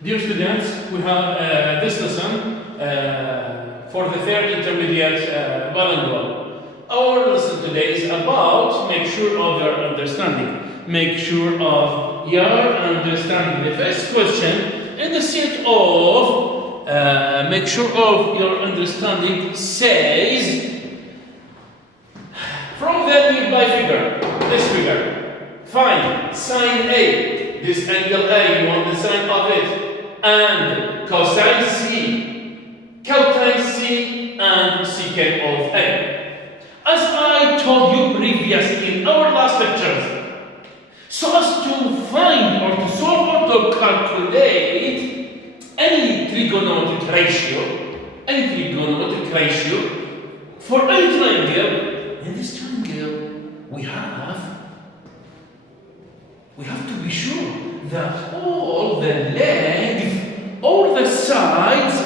Dear students, we have this lesson for the third intermediate bilingual. Our lesson today is about make sure of your understanding. Make sure of your understanding. The first question in the set of make sure of your understanding says from the nearby figure, this figure, find sine A, this angle A, you want the sine of it, and cosine C, cotangent C, and secant of A. As I told you previously in our last lectures, so as to find or to solve or to calculate any trigonometric ratio for any triangle, in this triangle we have to be sure that all the length, all the sides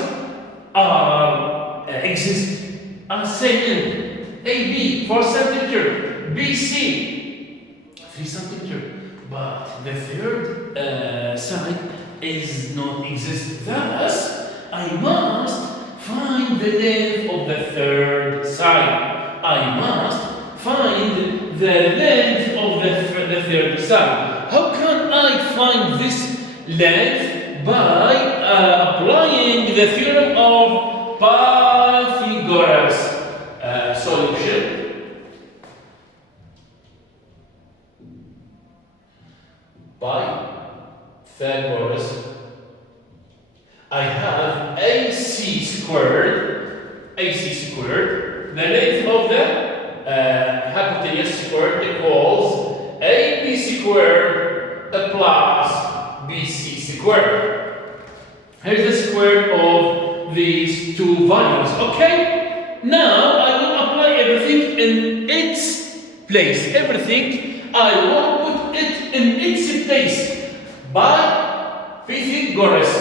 are exist as same. AB 4 centimeter, BC 3 centimeter, but the third side is not exist. Thus, I must find the length of the third side. I must find the length of the third side. How can I find this length? By applying the theorem of Pythagoras. Solution. Pythagoras. I have AC squared, the length of the hypotenuse squared equals AB squared plus BC squared. Here's the square of these two values. Okay? Now I will apply everything in its place. Everything I will put it in its place by Pythagoras.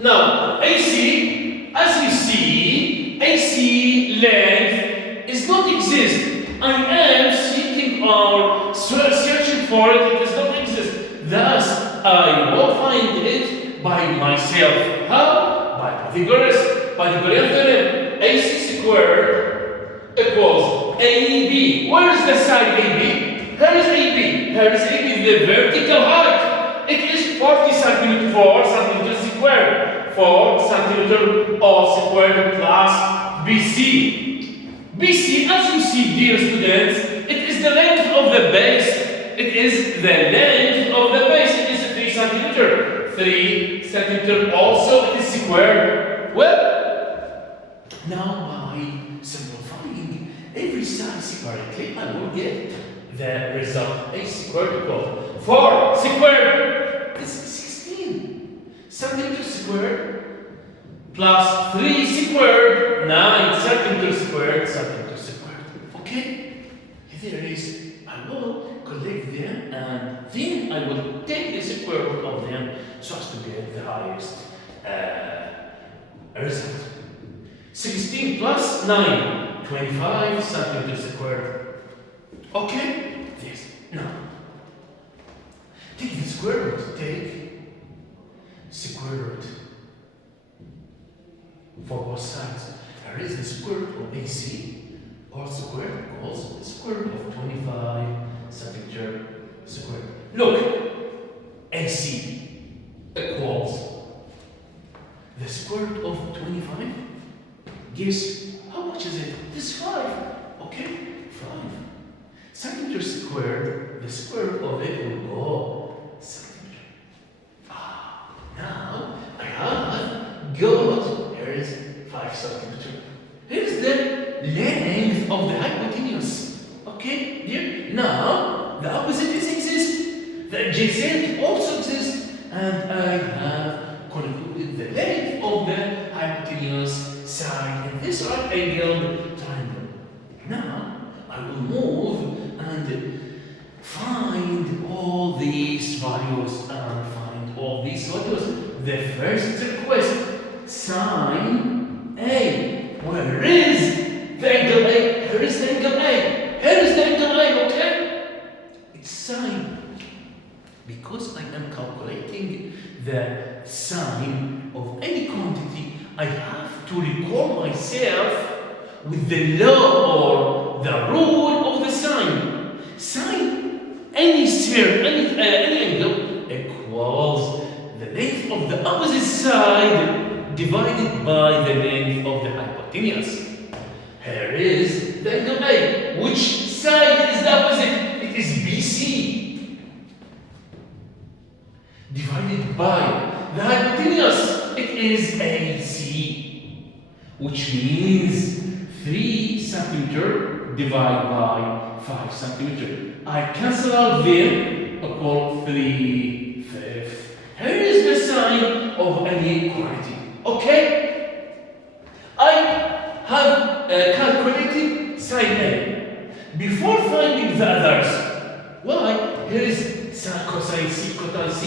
Now AC, as you see, AC length is not exist. I am seeking or searching for it. It does not exist. Thus, I will find it by myself. How? By Pythagoras. Pythagorean theorem. AC squared equals AB. Where is the side AB? Here is AB. Here is AB, the vertical height. It is 40 centimeter, 4 centimeters squared. 4 centimeter all squared plus BC. BC, as you see, dear students, it is the length of the base. It is the length of the base. It is 3 centimeter. 3 centimeter also it is squared. Well, now by simplifying every side separately, I will get the result. A squared equals 4 squared. This is 16 centimeter squared plus 3 squared, 9 centimeter squared, Okay? There is, I will collect them and then I will take the square root of them so as to get the highest result. 16 plus 9, 25 centimeters squared. Okay? Yes. Now, take the square root. Take square root for both sides. There is the square root of AC. All squared equals the square root of 25 centimeter squared. Look, AC equals the square root of 25. Guess how much is it? This 5. Okay, 5 centimeter squared. The square root of it will go centimeter. Now I have got. Here is 5 centimeter. Here's the length of the hypotenuse. Okay, here. Now, the opposite exists. The adjacent also exists. And I have concluded the length of the hypotenuse side in this right angled triangle. Now, I will move and find all these values The first request, sine A. Where is the angle A? Here is the angle A. Here is the angle A, okay? It's sine. Because I am calculating calculating the sign of any quantity, I have to recall myself with the law or the rule of the sign. Sign any sphere, any angle equals the length of the opposite side divided by the length of the hypotenuse. Here is the angle A. Which side is the opposite? It is BC. Divided by the hypotenuse, it is AC. Which means 3 centimeter divided by 5 centimeter. I cancel out them, equal 3/5. Here is the sign of any quantity. Okay? I have calculated sine A. Before finding the others, why? Here is cosine C, cotangent C.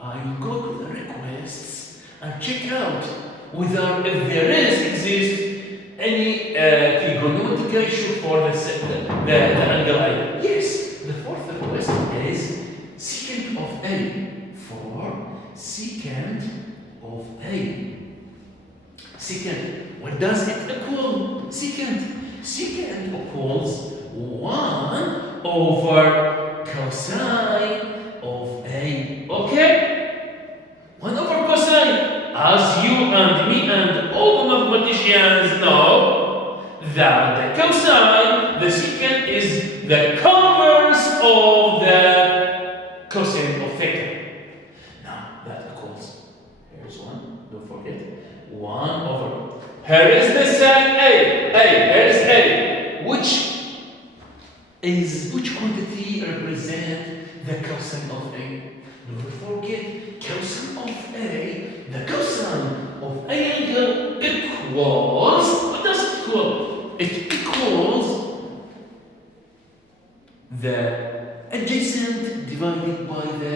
I will go to the requests and check out whether if there exists any trigonometric ratio for the angle A. Yes, the fourth request is secant of A for secant of A. Secant, what does it equal? Secant equals 1 over cosine of A. Okay? 1 over cosine. As you and me and all the mathematicians know, that the cosine, the secant, is the converse of the cosine of theta. Now, that equals, here's 1, don't forget, 1 over. Here is the sine A. Here is A. Which quantity represent the cosine of A? Don't forget, cosine of A, the cosine of A angle equals, what does it equal? It equals the adjacent divided by the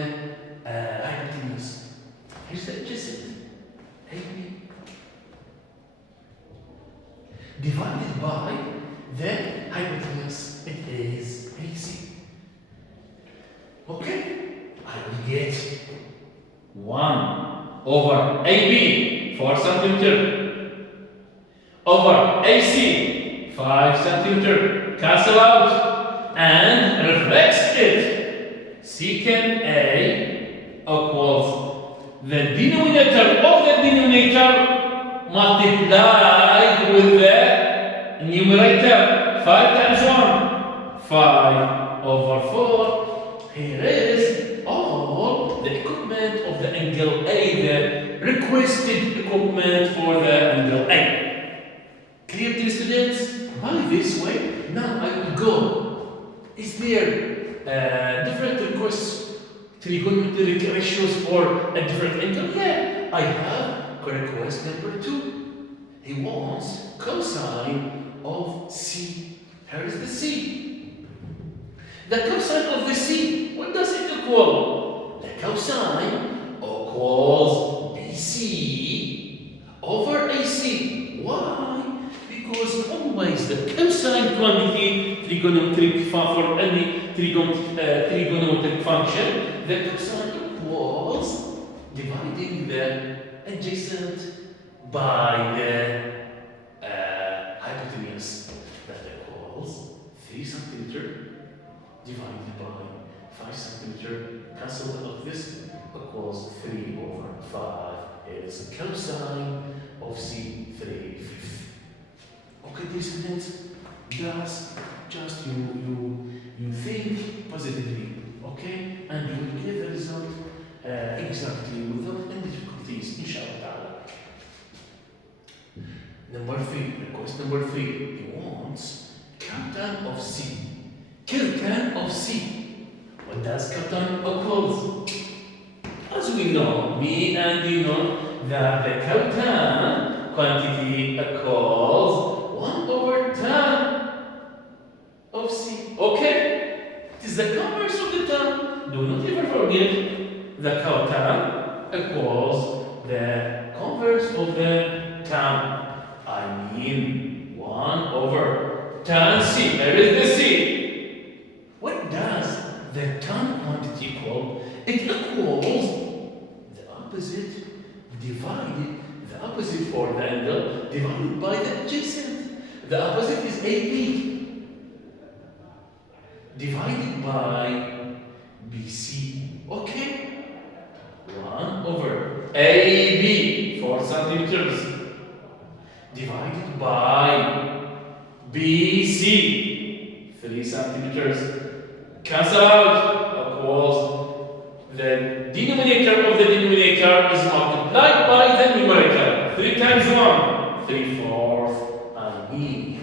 hypotenuse. Here's the adjacent, AB, divided by the hypotenuse, it is AC. Okay? I will get 1 over AB, 4 centimeter, over AC, 5 centimeter, cancel out, and reflex it. Secant A equals the denominator of the denominator multiplied with the numerator. 5 times 1, 5 over 4. Here is all the equipment of the angle A, the requested equipment for the angle A. Clear, dear students? By this way, now I will go. Is there different requests, trigonometric ratios for a different angle? Yeah, I have request number 2. He wants cosine of C. Here is the C. The cosine of the C, what does it equal? The cosine equals BC over AC. Why? Because always the cosine quantity, trigonometric for any trigonometric function, the cosine equals dividing the adjacent by the hypotenuse. That equals 3 centimeter divided by 5 centimeter. Cancel out this, equals 3 over 5 is cosine of C 3/5. Okay, dear students, just you think positively, okay, and you will get the result exactly without any difficulties, inshallah. Number 3, request number 3, he wants cotan of C. Cotan of C. What does cotan equals? As we know, me and you know, that the cotan quantity equals 1 over tan of C. Okay? It is the converse of the tan. Do not ever forget the cotan equals the converse of the tan. I mean 1 over tan C. There is the C. What does the tan quantity equal? It equals opposite divided, the opposite for the angle divided by the adjacent. The opposite is AB divided by BC. Okay? 1 over AB, 4 centimeters, divided by BC, 3 centimeters. Cancel out, equals the denominator of the denominator is multiplied by the numerator. 3 times 1, 3/4, and E.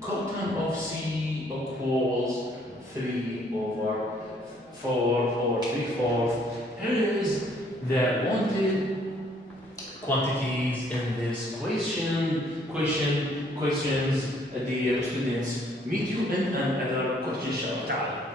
Cotton of C equals 3 over 4 or 3/4. Here is the wanted quantities in this questions. Dear students, meet you in another question. تعال.